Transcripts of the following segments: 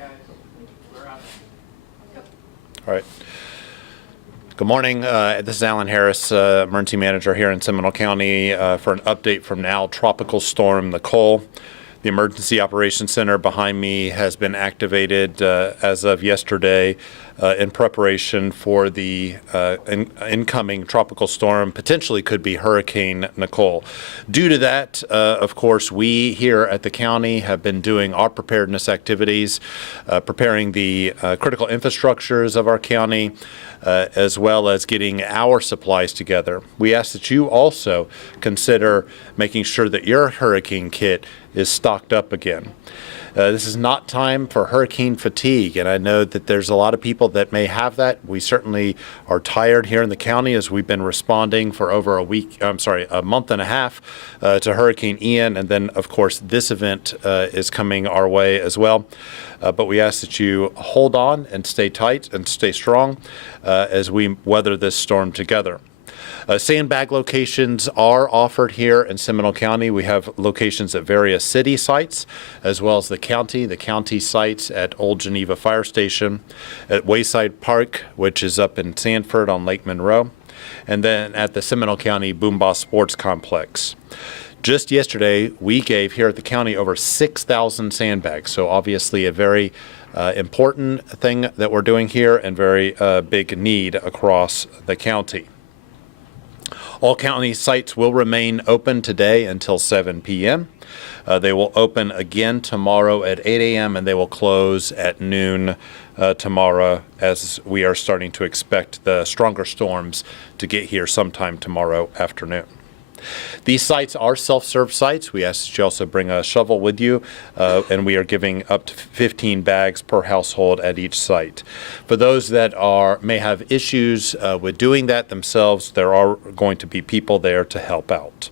All right. Good morning. This is Alan Harris, Emergency Manager here in Seminole County for an update from now Tropical Storm Nicole. The Emergency Operations Center behind me has been activated as of yesterday in preparation for the incoming tropical storm, potentially could be Hurricane Nicole. Due to that, of course, we here at the county have been doing our preparedness activities, preparing the critical infrastructures of our county, as well as getting our supplies together. We ask that you also consider making sure that your hurricane kit is stocked up again. This is not time for hurricane fatigue, and I know that there's a lot of people that may have that. We certainly are tired here in the county as we've been responding for over a month and a half to Hurricane Ian, and then of course this event is coming our way as well. But we ask that you hold on and stay tight and stay strong as we weather this storm together. Sandbag locations are offered here in Seminole County. We have locations at various city sites, as well as the county sites at Old Geneva Fire Station, at Wayside Park, which is up in Sanford on Lake Monroe, and then at the Seminole County Boom Boss Sports Complex. Just yesterday, we gave here at the county over 6,000 sandbags, so obviously a very important thing that we're doing here and very big need across the county. All county sites will remain open today until 7 p.m. They will open again tomorrow at 8 a.m. and they will close at noon tomorrow, as we are starting to expect the stronger storms to get here sometime tomorrow afternoon. These sites are self-serve sites. We ask that you also bring a shovel with you, and we are giving up to 15 bags per household at each site. For those that may have issues with doing that themselves, there are going to be people there to help out.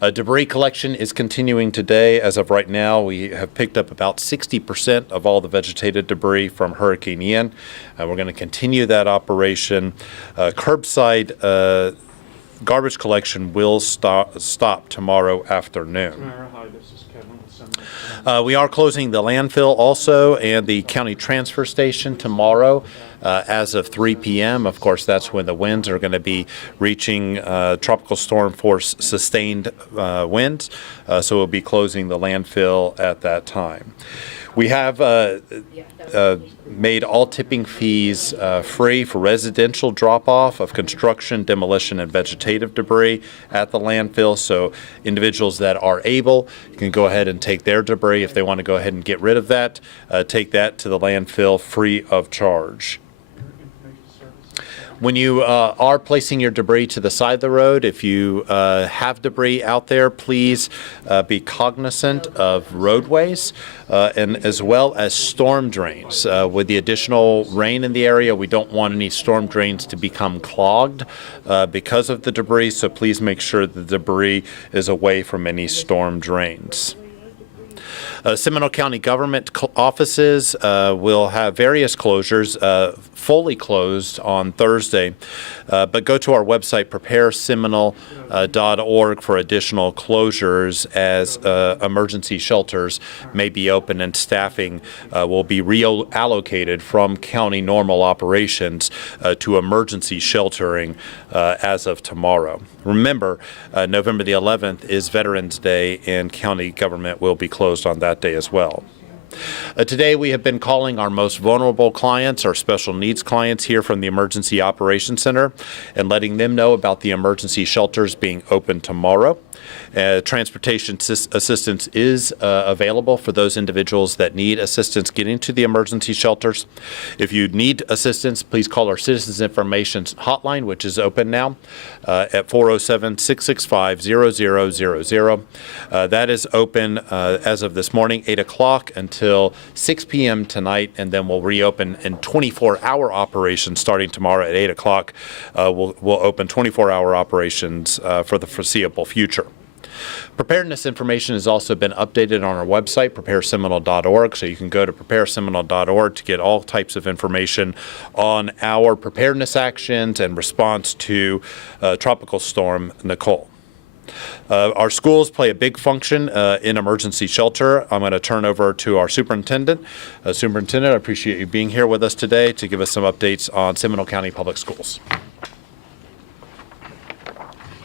Debris collection is continuing today. As of right now, we have picked up about 60% of all the vegetated debris from Hurricane Ian. We're going to continue that operation. Curbside garbage collection will stop tomorrow afternoon. Hi, this is Kevin. We are closing the landfill also and the county transfer station tomorrow as of 3 p.m. Of course, that's when the winds are going to be reaching tropical storm force sustained winds, so we'll be closing the landfill at that time. We have made all tipping fees free for residential drop-off of construction, demolition, and vegetative debris at the landfill. So individuals that are able can go ahead and take their debris. If they want to go ahead and get rid of that, take that to the landfill free of charge. When you are placing your debris to the side of the road, if you have debris out there, please be cognizant of roadways and as well as storm drains. With the additional rain in the area, we don't want any storm drains to become clogged because of the debris, so please make sure the debris is away from any storm drains. Seminole County government offices will have various closures, fully closed on Thursday, but go to our website, prepareseminole.org, for additional closures as emergency shelters may be open and staffing will be reallocated from county normal operations to emergency sheltering as of tomorrow. Remember, November the 11th is Veterans Day, and county government will be closed on that day as well. Today we have been calling our most vulnerable clients, our special needs clients here from the Emergency Operations Center, and letting them know about the emergency shelters being open tomorrow. Transportation assistance is available for those individuals that need assistance getting to the emergency shelters. If you need assistance, please call our Citizens Information Hotline, which is open now at 407-665-0000. That is open as of this morning, 8 o'clock until 6 p.m. tonight, and then we'll reopen in 24-hour operations starting tomorrow at 8 o'clock. We'll open 24-hour operations for the foreseeable future. Preparedness information has also been updated on our website, prepareseminole.org, so you can go to prepareseminole.org to get all types of information on our preparedness actions and response to Tropical Storm Nicole. Our schools play a big function in emergency shelter. I'm going to turn over to our superintendent. Superintendent, I appreciate you being here with us today to give us some updates on Seminole County Public Schools.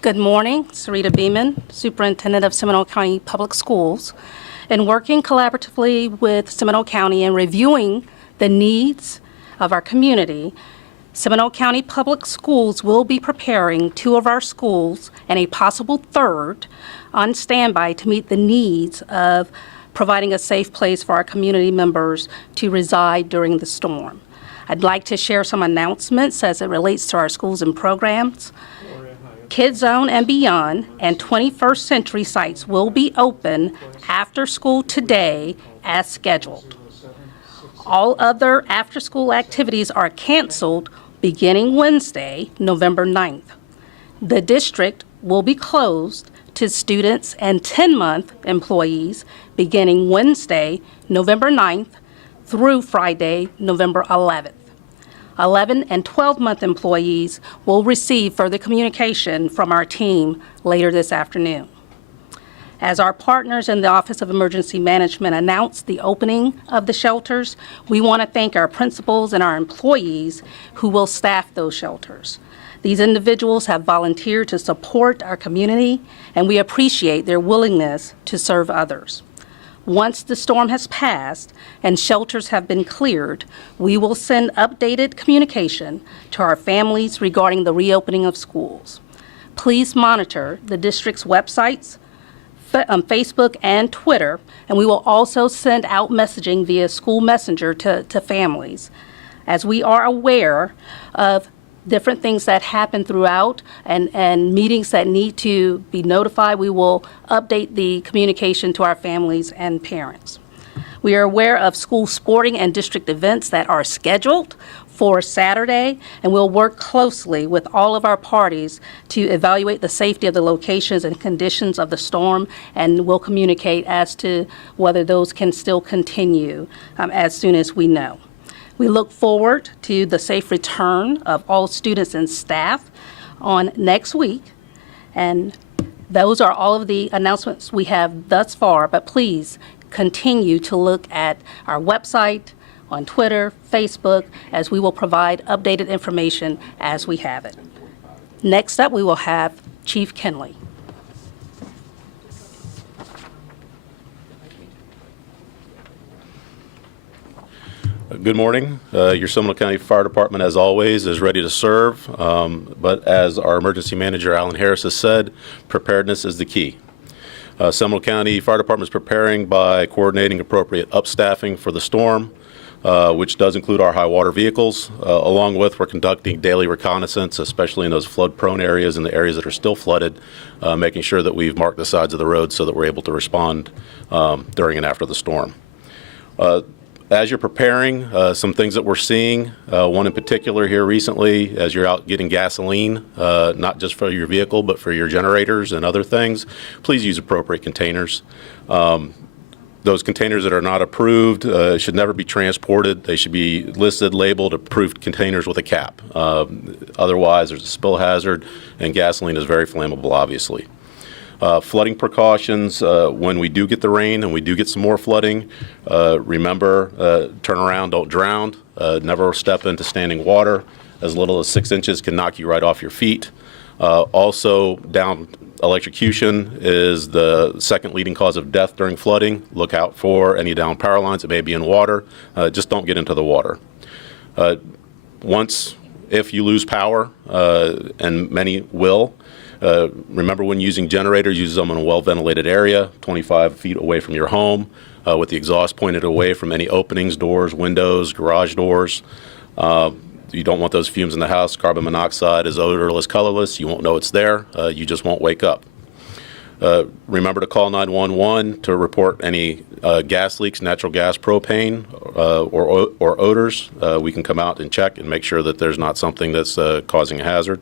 Good morning, Sarita Beeman, Superintendent of Seminole County Public Schools. In working collaboratively with Seminole County and reviewing the needs of our community, Seminole County Public Schools will be preparing 2 of our schools and a possible 3rd on standby to meet the needs of providing a safe place for our community members to reside during the storm. I'd like to share some announcements as it relates to our schools and programs. Kids Zone and Beyond and 21st Century sites will be open after school today as scheduled. All other after-school activities are canceled beginning Wednesday, November 9th. The district will be closed to students and 10-month employees beginning Wednesday, November 9th through Friday, November 11th. 11 and 12-month employees will receive further communication from our team later this afternoon. As our partners in the Office of Emergency Management announce the opening of the shelters, we want to thank our principals and our employees who will staff those shelters. These individuals have volunteered to support our community, and we appreciate their willingness to serve others. Once the storm has passed and shelters have been cleared, we will send updated communication to our families regarding the reopening of schools. Please monitor the district's websites, Facebook and Twitter, and we will also send out messaging via school messenger to families. As we are aware of different things that happen throughout and meetings that need to be notified, we will update the communication to our families and parents. We are aware of school sporting and district events that are scheduled for Saturday, and we'll work closely with all of our parties to evaluate the safety of the locations and conditions of the storm, and we'll communicate as to whether those can still continue as soon as we know. We look forward to the safe return of all students and staff on next week, and those are all of the announcements we have thus far, but please continue to look at our website, on Twitter, Facebook, as we will provide updated information as we have it. Next up, we will have Chief Kinley. Good morning. Your Seminole County Fire Department, as always, is ready to serve. But as our emergency manager, Alan Harris, has said, preparedness is the key. Seminole County Fire Department is preparing by coordinating appropriate upstaffing for the storm, which does include our high water vehicles, along with we're conducting daily reconnaissance, especially in those flood-prone areas and the areas that are still flooded, making sure that we've marked the sides of the road so that we're able to respond during and after the storm. As you're preparing, some things that we're seeing, one in particular here recently, as you're out getting gasoline, not just for your vehicle, but for your generators and other things, please use appropriate containers. Those containers that are not approved should never be transported. They should be listed, labeled, approved containers with a cap. Otherwise, there's a spill hazard, and gasoline is very flammable, obviously. Flooding precautions, when we do get the rain and we do get some more flooding, remember, turn around, don't drown. Never step into standing water. As little as 6 inches can knock you right off your feet. Also, electrocution is the second leading cause of death during flooding. Look out for any downed power lines that may be in water. Just don't get into the water. If you lose power, and many will, remember when using generators, use them in a well-ventilated area, 25 feet away from your home, with the exhaust pointed away from any openings, doors, windows, garage doors. You don't want those fumes in the house. Carbon monoxide is odorless, colorless. You won't know it's there. You just won't wake up. Remember to call 911 to report any gas leaks, natural gas, propane, or odors. We can come out and check and make sure that there's not something that's causing a hazard.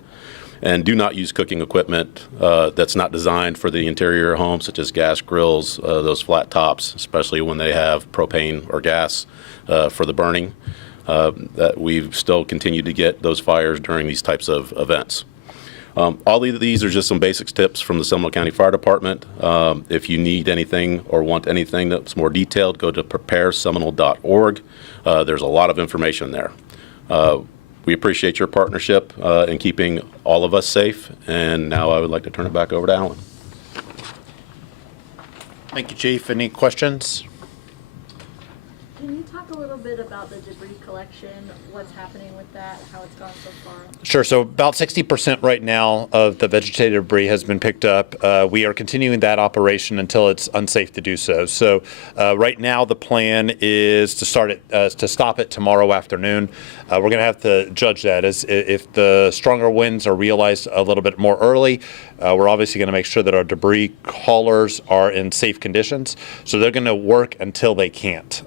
And do not use cooking equipment that's not designed for the interior of your home, such as gas grills, those flat tops, especially when they have propane or gas for the burning. That we've still continued to get those fires during these types of events. All of these are just some basic tips from the Seminole County Fire Department. If you need anything or want anything that's more detailed, go to prepareseminole.org. There's a lot of information there. We appreciate your partnership in keeping all of us safe. And now I would like to turn it back over to Alan. Thank you, Chief. Any questions? Can you talk a little bit about the debris collection, what's happening with that, how it's gone so far? Sure. So about 60% right now of the vegetative debris has been picked up. We are continuing that operation until it's unsafe to do so. So right now the plan is to stop it tomorrow afternoon. We're going to have to judge that as if the stronger winds are realized a little bit more early. We're obviously going to make sure that our debris haulers are in safe conditions. So they're going to work until they can't.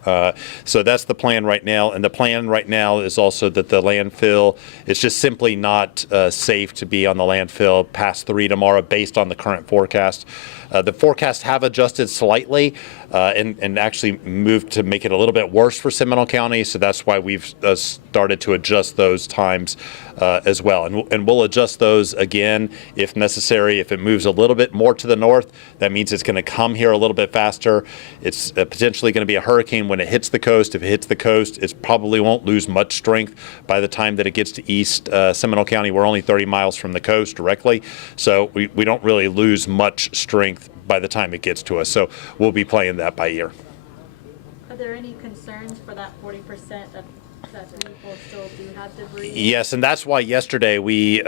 So that's the plan right now. And the plan right now is also that the landfill is just simply not safe to be on the landfill past 3 tomorrow based on the current forecast. The forecasts have adjusted slightly and actually moved to make it a little bit worse for Seminole County. So that's why we've started to adjust those times as well. And we'll adjust those again if necessary. If it moves a little bit more to the north, that means it's going to come here a little bit faster. It's potentially going to be a hurricane when it hits the coast. If it hits the coast, it probably won't lose much strength by the time that it gets to East Seminole County. We're only 30 miles from the coast directly. So we don't really lose much strength by the time it gets to us. So we'll be playing that by ear. Are there any concerns for that 40% that people still do have debris? Yes, and that's why yesterday we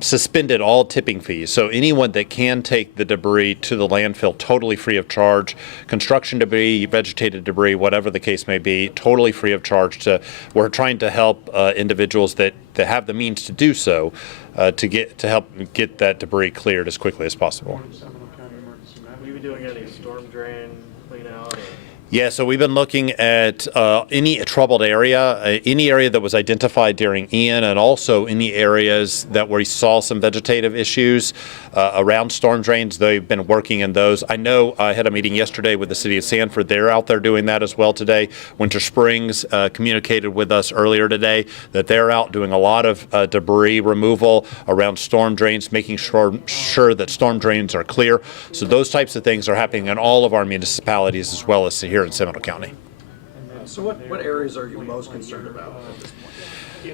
suspended all tipping fees. So anyone that can take the debris to the landfill totally free of charge, construction debris, vegetated debris, whatever the case may be, totally free of charge. We're trying to help individuals that have the means to do so to help get that debris cleared as quickly as possible. Seminole County Emergency Management. Will you be doing any storm drain clean out? Or? Yeah, so we've been looking at any troubled area, any area that was identified during Ian, and also any areas that we saw some vegetative issues around storm drains. They've been working in those. I know I had a meeting yesterday with the city of Sanford. They're out there doing that as well today. Winter Springs communicated with us earlier today that they're out doing a lot of debris removal around storm drains, making sure that storm drains are clear. So those types of things are happening in all of our municipalities as well as here in Seminole County. So what areas are you most concerned about at this point?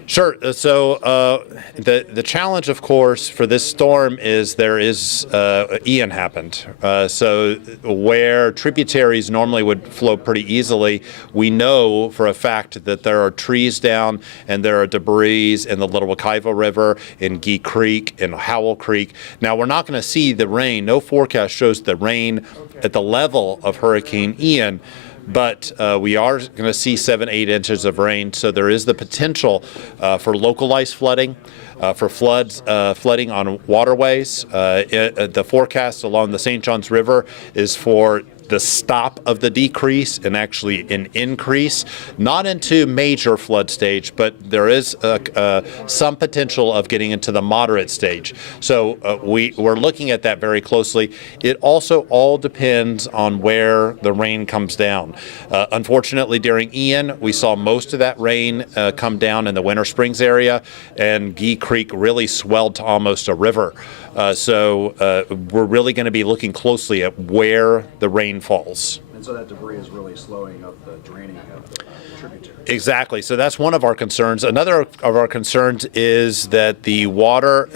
Sure. So the challenge, of course, for this storm is Ian happened. So where tributaries normally would flow pretty easily, we know for a fact that there are trees down and there are debris in the Little Wekiva River, in Gee Creek, in Howell Creek. Now, we're not going to see the rain. No forecast shows the rain at the level of Hurricane Ian. But we are going to see 7-8 inches of rain, so there is the potential for localized flooding, for flooding on waterways. The forecast along the St. Johns River is for the stop of the decrease and actually an increase, not into major flood stage, but there is some potential of getting into the moderate stage. So we're looking at that very closely. It also all depends on where the rain comes down. Unfortunately, during Ian, we saw most of that rain come down in the Winter Springs area, and Gee Creek really swelled to almost a river. So we're really going to be looking closely at where the rain falls. And so that debris is really slowing up the draining of the tributaries. Exactly. So that's one of our concerns. Another of our concerns is that the water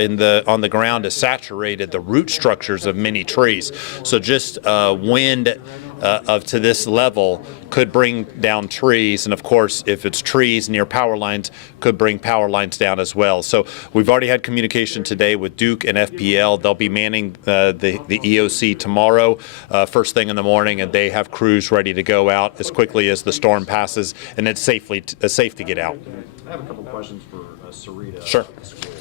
on the ground is saturated the root structures of many trees. So just wind to this level could bring down trees, and of course, if it's trees near power lines, could bring power lines down as well. So we've already had communication today with Duke and FPL. They'll be manning the EOC tomorrow, first thing in the morning, and they have crews ready to go out as quickly as the storm passes, and it's safe to get out. I have a couple questions for Sarita. Sure. School.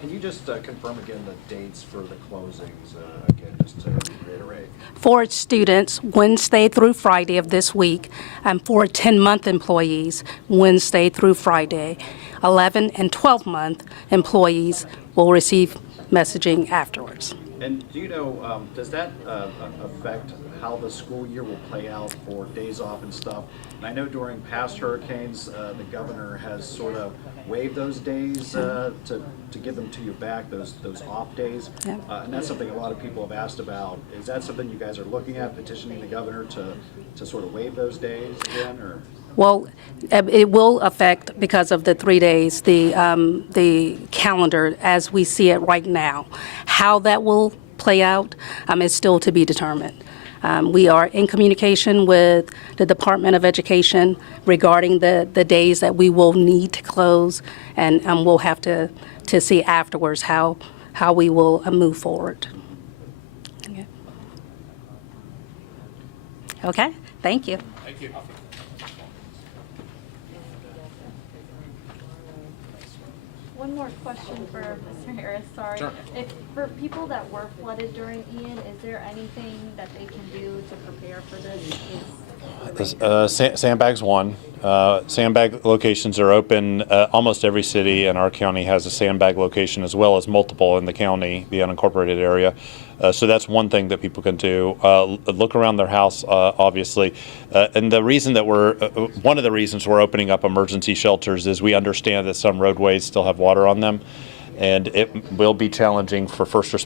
Can you just confirm again the dates for the closings again, just to reiterate? For students, Wednesday through Friday of this week, and for 10-month employees, Wednesday through Friday. 11 and 12-month employees will receive messaging afterwards. And do you know, does that affect how the school year will play out for days off and stuff? And I know during past hurricanes, the governor has sort of waive those days to give them to you back, those off days? Yeah. And that's something a lot of people have asked about. Is that something you guys are looking at, petitioning the governor to sort of waive those days again, or? Well, it will affect, because of the 3 days, the calendar as we see it right now. How that will play out is still to be determined. We are in communication with the Department of Education regarding the days that we will need to close, and we'll have to see afterwards how we will move forward. Okay, thank you. Thank you. One more question for Mr. Harris, sorry. Sure. If, for people that were flooded during Ian, is there anything that they can do to prepare for this? Sandbags one. Sandbag locations are open. Almost every city in our county has a sandbag location, as well as multiple in the county, the unincorporated area. So that's one thing that people can do. Look around their house, obviously. And the reason that one of the reasons we're opening up emergency shelters is we understand that some roadways still have water on them. And it will be challenging for first responders